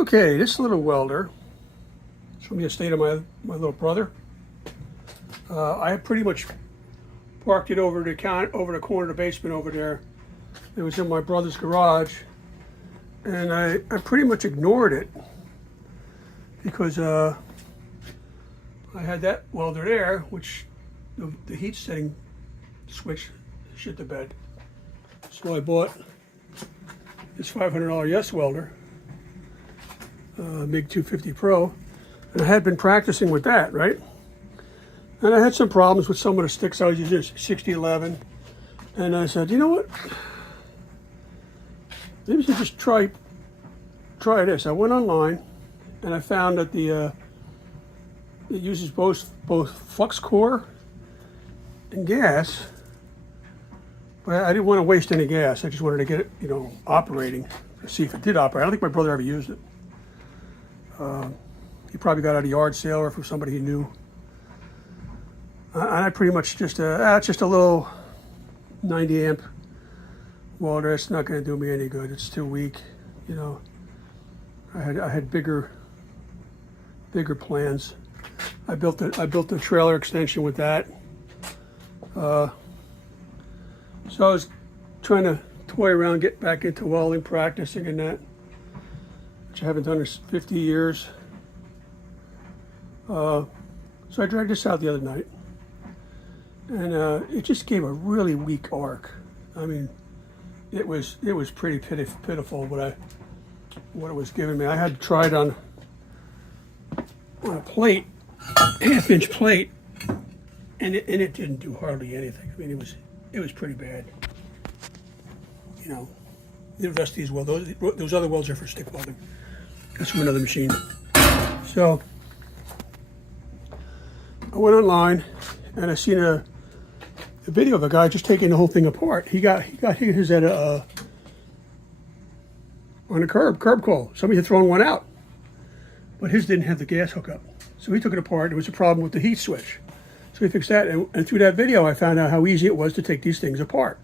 Okay, this little welder, it's from the estate of my little brother. I had pretty much parked it over the corner of the basement over there. It was in my brother's garage, and I pretty much ignored it because I had that welder there, which the heat setting switch shit the bed. So I bought this $500 Yes welder, MiG 250 Pro, and I had been practicing with that, right? And I had some problems with some of the sticks I was using, 6011, and I said, you know what? Maybe we should just try this. I went online and I found that it uses both flux core and gas, but I didn't want to waste any gas. I just wanted to get it, operating, to see if it did operate. I don't think my brother ever used it. He probably got it at a yard sale or from somebody he knew. And I pretty much just, it's just a little 90 amp welder. It's not going to do me any good. It's too weak, I had bigger plans. I built a trailer extension with that. So I was trying to toy around, get back into welding, practicing and that, which I haven't done in 50 years. So I dragged this out the other night, and it just gave a really weak arc. I mean, it was pretty pitiful what it was giving me. I had tried on a plate, half-inch plate, and it didn't do hardly anything. I mean, it was pretty bad. The rest of these welds, those other welds are for stick welding. That's from another machine. So I went online and I seen a video of a guy just taking the whole thing apart. He got his at on a curb call. Somebody had thrown one out, but his didn't have the gas hookup. So he took it apart. There was a problem with the heat switch. So he fixed that, and through that video I found out how easy it was to take these things apart.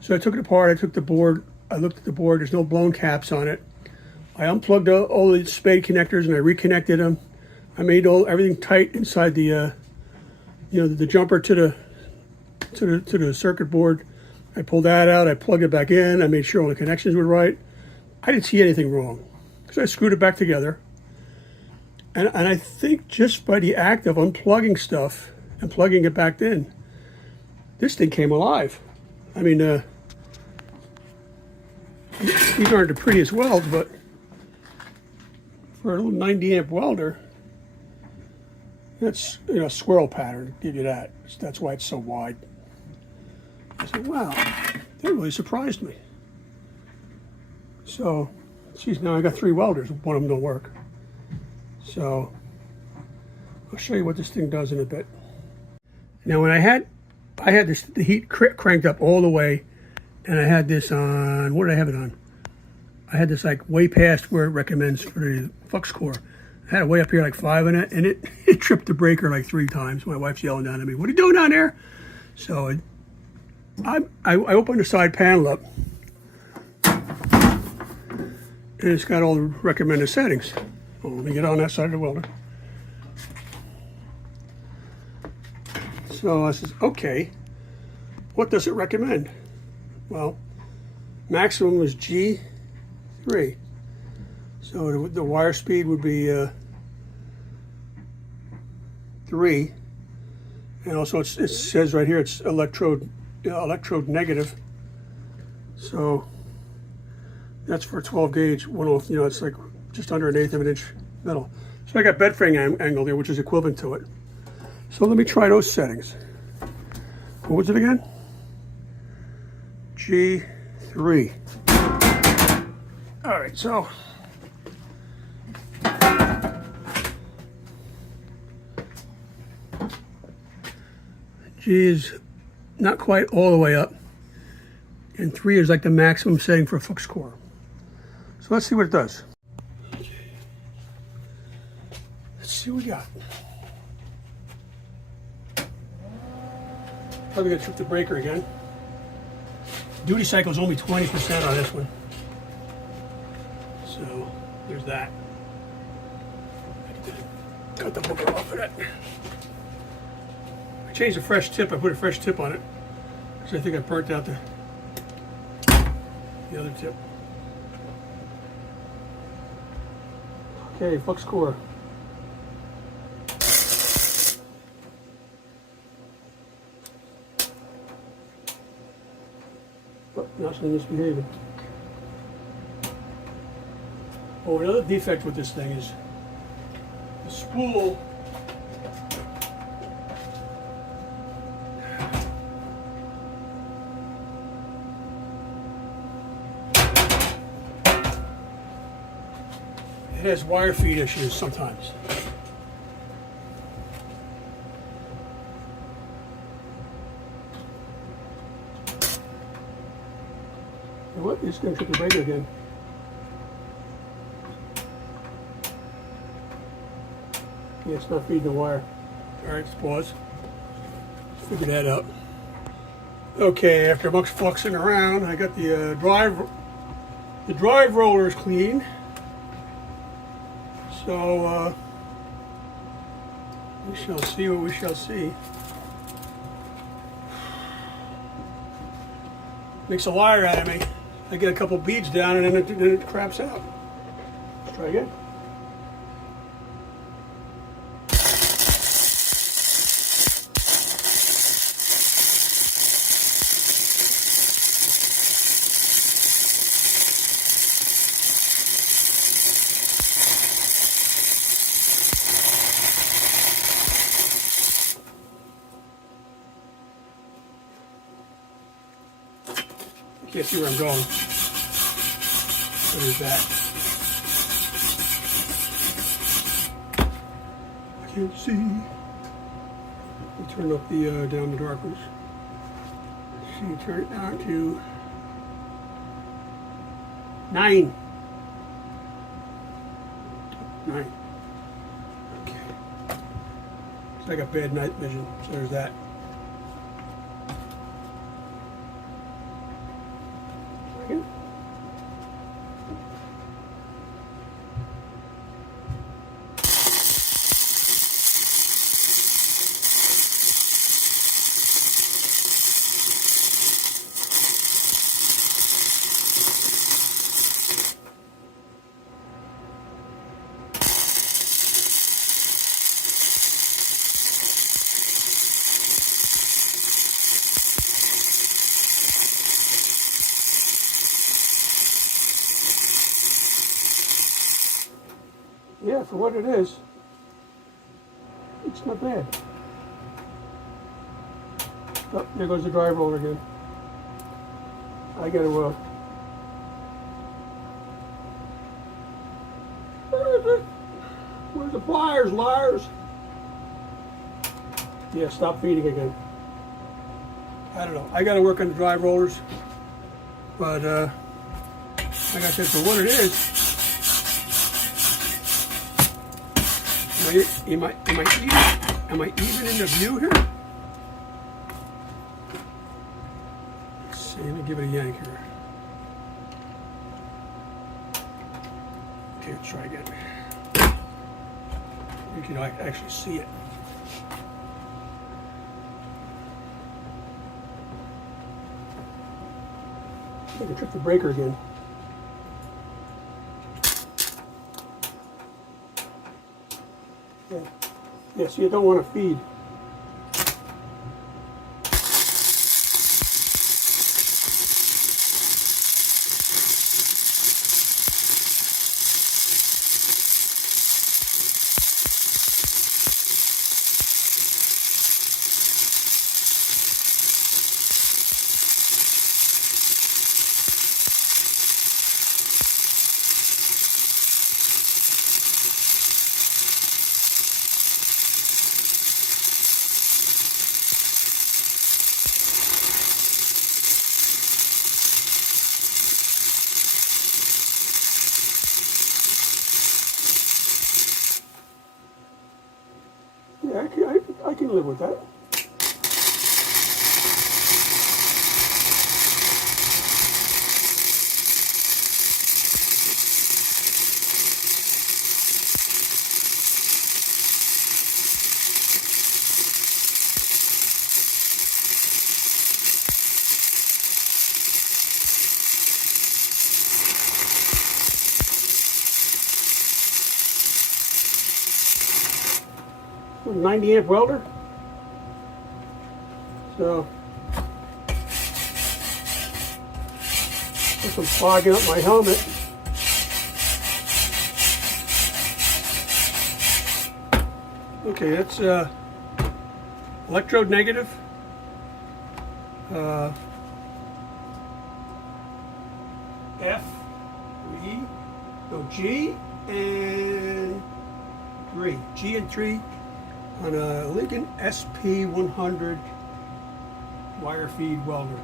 So I took it apart, I took the board, I looked at the board, there's no blown caps on it. I unplugged all the spade connectors and I reconnected them. I made everything tight inside the the jumper to the circuit board. I pulled that out, I plugged it back in, I made sure all the connections were right. I didn't see anything wrong. So I screwed it back together. And I think just by the act of unplugging stuff and plugging it back in, this thing came alive. I mean, these aren't the prettiest welds, but for a little 90 amp welder, that's squirrel pattern, give you that. That's why it's so wide. I said, wow, that really surprised me. So, geez, now I got 3 welders, one of them don't work. So, I'll show you what this thing does in a bit. Now when I had the heat cranked up all the way, and I had this on, what did I have it on? I had this like way past where it recommends for the flux core. I had it way up here like 5 in it, and it tripped the breaker like 3 times. My wife's yelling down at me, what are you doing down there? So I opened the side panel up, and it's got all the recommended settings. Well, let me get on that side of the welder. So I says, okay, what does it recommend? Well, maximum was G3. So the wire speed would be 3. And also it says right here it's electrode negative. So that's for a 12 gauge, it's like just under 1/8 of an inch metal. So I got bed frame angle there, which is equivalent to it. So let me try those settings. What was it again? G3. All right, so G is not quite all the way up, and 3 is like the maximum setting for a flux core. So let's see what it does. Let's see what we got. Probably gonna trip the breaker again. Duty cycle is only 20% on this one. So There's that. Cut the booger off of that. I changed a fresh tip. I put a fresh tip on it because I think I burnt out the other tip. Okay, flux core. But now it's misbehaving. Oh, another defect with this thing is the spool it has wire feed issues sometimes. You know what? It's going to trip the breaker again. Yeah, it's not feeding the wire. All right, let's pause. Let's figure that out. Okay, after much fluxing around, I got the drive rollers clean. So we shall see what we shall see. Makes a liar out of me. I get a couple beads down and then it craps out. Let's try again. Can't see where I'm going. So there's that. I can't see. We'll turn up the down the darkness. Let's see, turn it down to 9. 9. Okay. So I got bad night vision. So there's that. Yeah, for what it is, it's not bad. Oh, there goes the drive roller again. I gotta, where's the pliers, liars? Yeah, stop feeding again. I don't know. I gotta work on the drive rollers. But, like I said, for what it is, am I even in the view here? Let's see, let me give it a yank here. Okay, let's try again. You can actually see it. I can trip the breaker again. Yeah, so you don't want to feed. Yeah, I can live with that. 90 amp welder. So I'm fogging up my helmet. Okay, that's electrode negative. G and 3. G and 3 on a Lincoln SP 100 wire feed welder. A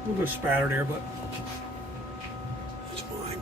little bit of spatter there, but it's fine.